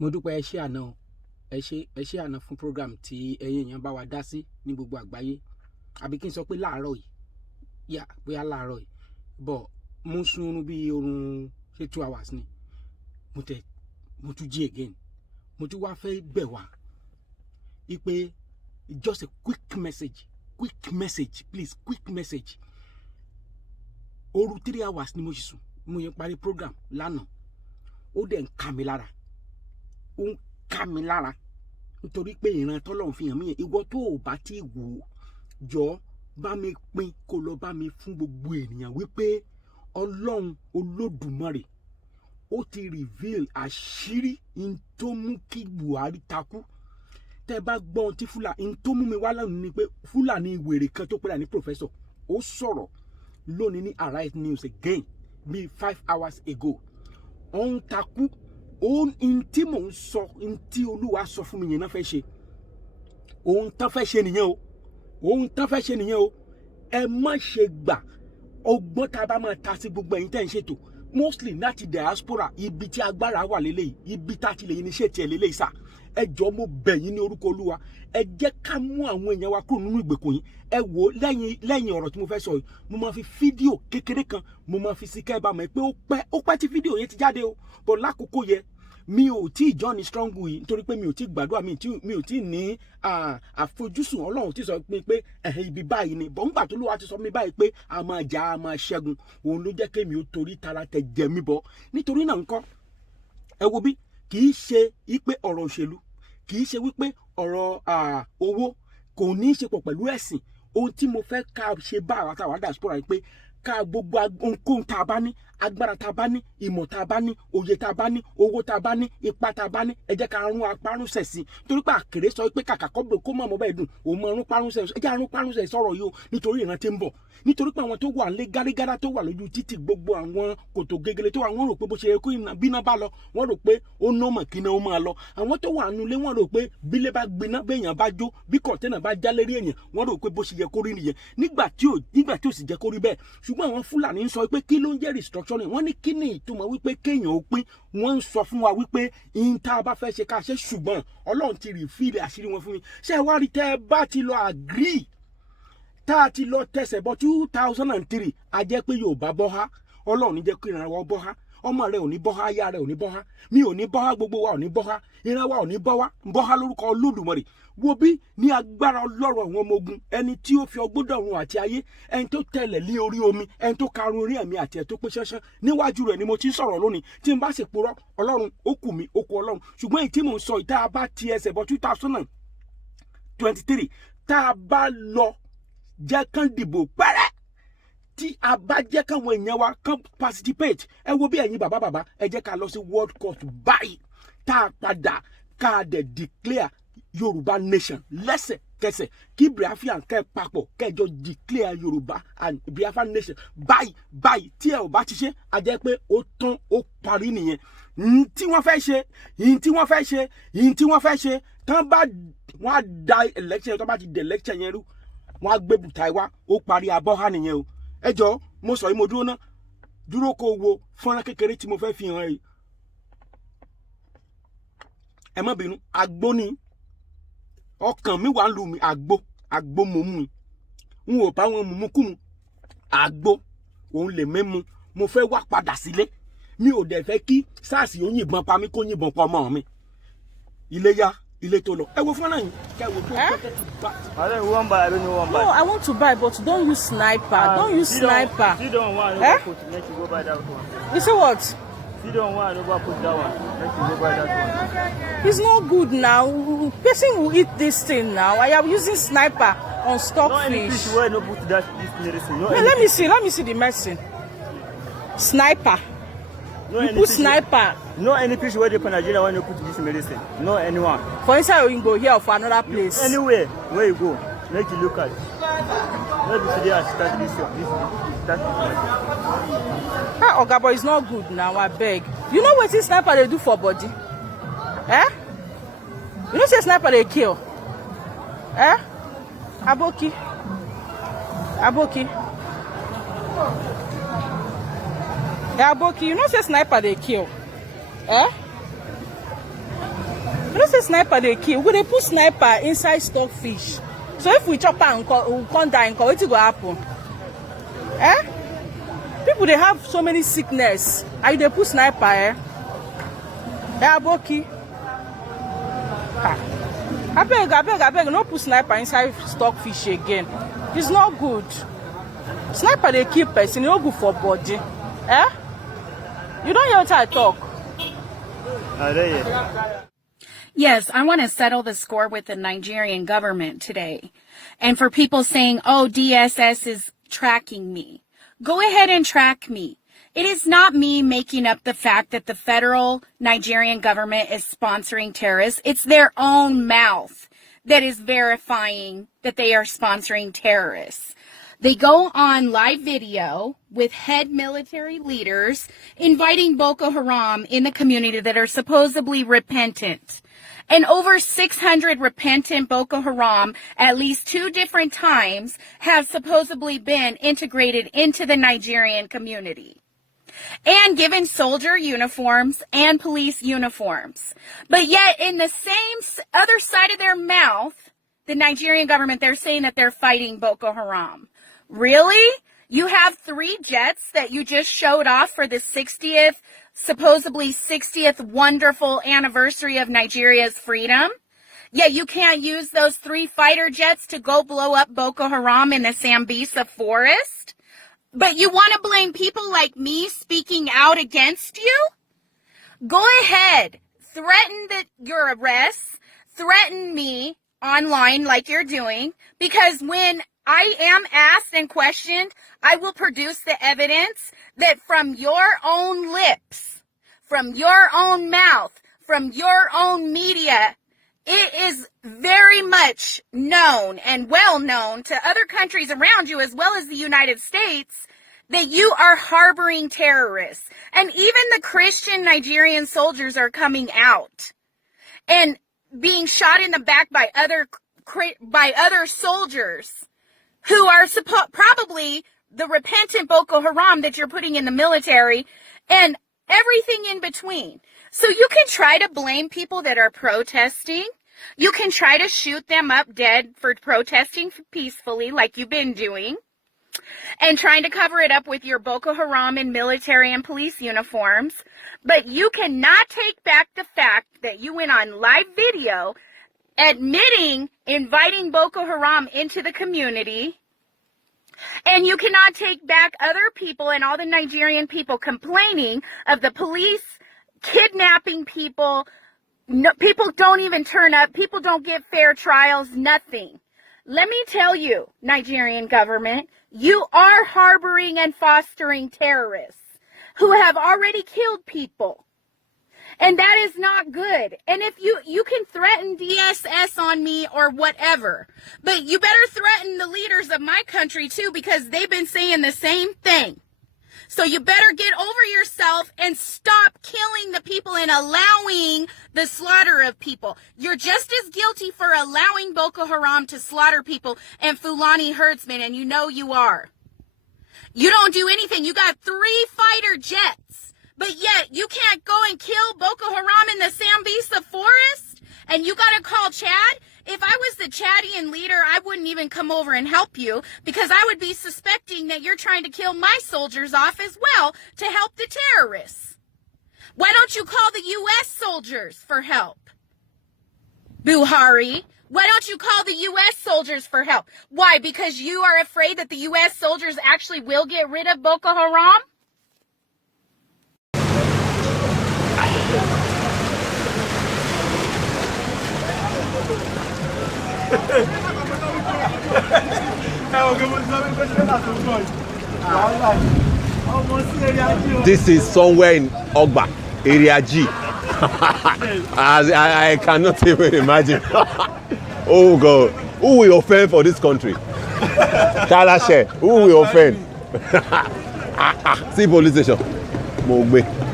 mo dúpẹ́ ẹ ṣé àná fún program tí ẹ̀yin èèyàn bá wa dá sí ní gbogbo àgbáyé àbí kí n sọ pé láàárọ̀ yìí yà bóyá láàárọ̀ yìí bọ̀ mo sùn oorun bíi oorun ṣe 2 hours ni mo tún jí again mo tún wá fẹ́ bẹ̀ wá ipe just a quick message please quick message oru 3 hours ni mo ṣì sùn mo yẹn parí program lánàá ó dẹ̀ ń ká mi lára nítorí pé ìran tọ́lọ́run fi hàn mí yẹn ìwọ tó o bá ti wò ó jọ bá mi pín kó lọ bá mi fún gbogbo ènìyàn wípé Ọlọ́run Olódùmarè ó ti reveal àṣírí in tó mú kí Buhari takú tẹ́ bá gbọ́ ohun tí Fúlàní tó mú mi wá lánàá ni pé Fúlàní wèrè kan tó pẹ́lá ní professor ó sọ̀rọ̀ lónìí ní Arise News again bíi 5 hours ago ó ń takú ohun tí mò ń sọ ohun tí Olúwa sọ fún mi yẹn náà fẹ́ ṣe ohun tán fẹ́ ṣe nìyẹn o ẹ má ṣe gbà ọgbọ́n tá a bá máa ta sí gbogbo ẹ̀yin tẹ́ ń ṣètò mostly láti diaspora ibi tí agbára wà lélẹ́yìí ibi tá a ti lè yin iṣẹ́ tiẹ̀ lélẹ́yìí sá ẹ jọ̀ọ́ mo bẹ̀ yín ní orúkọ Olúwa ẹ jẹ́ ká mú àwọn èèyàn wa kúrò nínú ìgbèkùn yìí ẹ wò ó lẹ́yìn ọ̀rọ̀ tí mo fẹ́ sọ yìí mo máa fi fídíò kékeré kan mo máa fi sí kẹ́ ẹ bá mọ̀ pé ó pẹ́ tí fídíò yẹn ti jáde o bọ̀ lákòókò yẹn mi ò tí ì join strong yìí nítorí pé mi ò tí ì gbàdúrà mi ò tí ì ní àfojúsùn Ọlọ́run tí sọ pé ibi báyìí ni bọ̀ ńgbà tó lówó ti sọ mi báyìí pé a máa jà a máa ṣẹ́gun òun ló jẹ́ kémi ó torí tara tẹ jẹ mí bọ́ nítorí náà ńkọ́ ẹ wo bí kì í ṣe wípé ọ̀rọ̀ òṣèlú kì í ṣe wípé ọ̀rọ̀ owó kò ní í ṣe pọ̀ pẹ̀lú ẹ̀sìn ohun tí mo fẹ́ ká ṣe bá àwọn àtàwọn diaspora yìí pé ká gbogbo ohunkóhun tá a bá ní agbára tá a bá ní ìmọ̀ tá a bá ní òye tá a bá ní owó tá a bá ní ipá tá a bá ní ẹ jẹ́ ká rún apárúnṣẹ̀ sí torí pé àkèré sọ pé kàkà kọ́ bẹ̀ kó mọ̀ mọ́ bẹ́ẹ̀ dùn òun mọ̀ rún párúnṣẹ̀ ẹ jẹ́ àrún párúnṣẹ̀ sọ̀rọ̀ yìí o nítorí ìran tí ń bọ̀ nítorí pé àwọn tó wà lé gárígárá tó wà lójú títì gbogbo àwọn kòtò gegele tó wà wọ́n rò pé bó ṣe yẹ kó bíná bá lọ wọ́n rò pé ó nọ́mọ̀ kí náà ó máa lọ àwọn tó wà nulẹ̀ wọ́n rò pé bílé bá gbiná béèyàn bá jó bí kọ̀ǹtẹ́nà bá já lérí èèyàn wọ́n rò pé bó ṣe yẹ kó rí nìyẹn nígbà tí ò sì jẹ́ kó rí bẹ́ẹ̀ ṣùgbọ́n àwọn Fúlàní ń sọ pé kí ló ń jẹ́ restructuring wọ́n ní kí ni ìtumọ̀ wípé kéèyàn ó pín wọ́n ń sọ fún wa wípé ihun tá a bá fẹ́ ṣe ká ṣe ṣùgbọ́n Ọlọ́run ti rí fílẹ̀ àṣírí wọn fún mi ṣé ẹ wá rí tẹ́ ẹ bá ti lọ agree tá a ti lọ tẹsẹ̀ bọ́ 2003 a jẹ́ pé Yorùbá bọ́ há Ọlọ́run ní jẹ́ kí ìran wa bọ́ há ọmọ rẹ ò ní bọ́ há aya rẹ ò ní bọ́ há mi ò ní bọ́ há gbogbo wa ò ní bọ́ há ìran wa ò ní bọ́ há lórúkọ Olódùmarè wo bí ní agbára Ọlọ́run àwọn ọmọ ogun ẹni tí ó fi ọgbọ́n dọ̀run àti ayé ẹni tó tẹ̀lẹ̀ lé orí omi ẹni tó karùn orí ẹ̀mí àti ẹ̀ tó pé ṣánṣán níwájú rẹ̀ ni mo ti ń sọ̀rọ̀ lónìí tí n bá sì purọ́ Ọlọ́run ó kù mí ó kù Ọlọ́run ṣùgbọ́n èyí tí mò ń sọ ìta a bá ti ẹsẹ̀ bọ́ 2023 tá a bá lọ jẹ́ kán dìbò pẹ́rẹ́ tí a bá jẹ́ káwọn èèyàn wa kán participate ẹ wo bí ẹ̀yin bàbá ẹ jẹ́ ká lọ sí world court báyìí tá a padà ká a dẹ̀ declare Yorùbá nation lẹ́sẹ̀kẹsẹ̀ kí Biafran kẹ́ papọ̀ kẹjọ declare Yorùbá and Biafran nation báyìí tí ẹ ò bá ti ṣe a jẹ́ pé ó tán ó parí nìyẹn tí wọ́n fẹ́ ṣe tán bá wọ́n á da election tán bá ti dẹ̀ election yẹn rú wọ́n á gbé bùtà wá ó parí abọ́há nìyẹn o ẹ jọ mo sọ yìí mo dúró ná dúró kó wo fọ́nrán kékeré tí mo fẹ́ fi hàn yìí ẹ má bínú àgbo ni ọkàn mi wà ń lu mi àgbo mo mú n ò bá wọn mú kú mu àgbo òun lè mẹ́mu mo fẹ́ wá padà sílé mi ò dẹ̀ fẹ́ kí SARS ó yìnbọn pa mí kó yìnbọn pa ọmọ mi Iléyá ilé tó lọ ẹ wo fọ́nrán yìí kẹ wo tó kẹ́kẹ́ ti bá. I don't want buy. No, I want to buy, but don't use sniper. Don't use sniper. You don't want to put. Let you go buy that one. You see what? You don't want to put that one. Let you go buy that one. It's not good now. Person will eat this thing now. I am using sniper on stockfish. No any fish where no put that this medicine. No, let me see the medicine. Sniper. No, you put sniper. No any fish where they put Nigeria when you put this medicine. No anyone. For inside you go here or for another place. Anywhere where you go, make you look at. Maybe today I start this one. Oga, but it's not good now, I beg. You know what this sniper they do for body? You know say sniper they kill? Aboki. Aboki, you know say sniper they kill? know say sniper they kill. We they put sniper inside stockfish. So if we chop am, we come die, what will happen? Eh? People they have so many sickness. And they put sniper, eh? Yeah, Boki. I beg, no put sniper inside stockfish again. It's not good. Sniper they kill person, no good for body. Eh? You don't hear what I talk. Yes, I want to settle the score with the Nigerian government today. And for people saying, oh, DSS is tracking me. Go ahead and track me. It is not me making up the fact that the federal Nigerian government is sponsoring terrorists. It's their own mouth that is verifying that they are sponsoring terrorists. They go on live video with head military leaders inviting Boko Haram in the community that are supposedly repentant. And over 600 repentant Boko Haram, at least 2 different times, have supposedly been integrated into the Nigerian community and given soldier uniforms and police uniforms. But yet, in the same other side of their mouth, the Nigerian government, they're saying that they're fighting Boko Haram. Really? You have 3 jets that you just showed off for the supposedly 60th wonderful anniversary of Nigeria's freedom? Yet you can't use those 3 fighter jets to go blow up Boko Haram in the Sambisa forest? But you want to blame people like me speaking out against you? Go ahead. Threaten your arrests. Threaten me online like you're doing. Because when I am asked and questioned, I will produce the evidence that from your own lips, from your own mouth, from your own media, it is very much known and well known to other countries around you as well as the United States that you are harboring terrorists. And even the Christian Nigerian soldiers are coming out and being shot in the back by other soldiers who are probably the repentant Boko Haram that you're putting in the military and everything in between. So you can try to blame people that are protesting. You can try to shoot them up dead for protesting peacefully like you've been doing and trying to cover it up with your Boko Haram in military and police uniforms. But you cannot take back the fact that you went on live video admitting inviting Boko Haram into the community. And you cannot take back other people and all the Nigerian people complaining of the police kidnapping people. No, people don't even turn up. People don't get fair trials, nothing. Let me tell you, Nigerian government, you are harboring and fostering terrorists who have already killed people. And that is not good. And if you can threaten DSS on me or whatever, but you better threaten the leaders of my country too, because they've been saying the same thing. So you better get over yourself and stop killing the people and allowing the slaughter of people. You're just as guilty for allowing Boko Haram to slaughter people and Fulani herdsmen, and you know you are. You don't do anything. You got 3 fighter jets, but yet you can't go and kill Boko Haram in the Sambisa forest? And you got to call Chad? If I was the Chadian leader, I wouldn't even come over and help you because I would be suspecting that you're trying to kill my soldiers off as well to help the terrorists. Why don't you call the U.S. soldiers for help? Buhari, why don't you call the U.S. soldiers for help? Why? Because you are afraid that the U.S. soldiers actually will get rid of Boko Haram? This is somewhere in Ogba, Area G. I cannot even imagine. Oh God, who will offend for this country? Kalashe, who will offend? See police station. Mogbe.